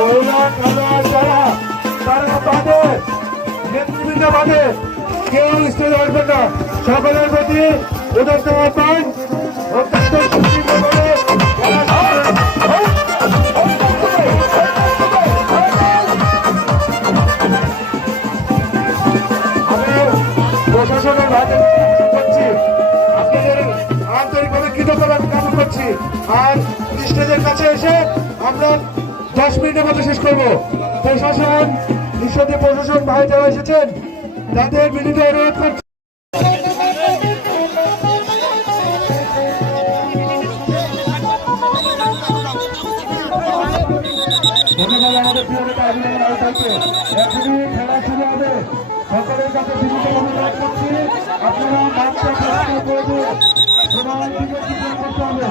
মহিলা খেলোয়াড় যারা তারা বাদে নেতৃবৃন্দ বাদে কেউ স্টেজে আসবেন না। সকলের প্রতি উদারত আহ্বান। অত্যন্ত প্রশাসনের ভাগে করছি, আপনাদের আন্তরিকভাবে কৃতজ্ঞতা জ্ঞাপন করছি। আর স্টেজের কাছে এসে আমরা 10 মিনিটের মধ্যে শেষ করবো। প্রশাসন ঈশ্বরী প্রশাসন ভাই যারা এসেছেন তাদের বিনীত অনুরোধ করছি। ধন্যবাদ আমাদের প্রিয় নেতা অভিনন্দন আয়োজনকে। এখনই খেলা শুরু হবে। সকলের কাছে বিনীত অনুরোধ করছি, আপনারা মাঠটা পরিষ্কার করে দিয়ে সবাই দিকে করতে হবে।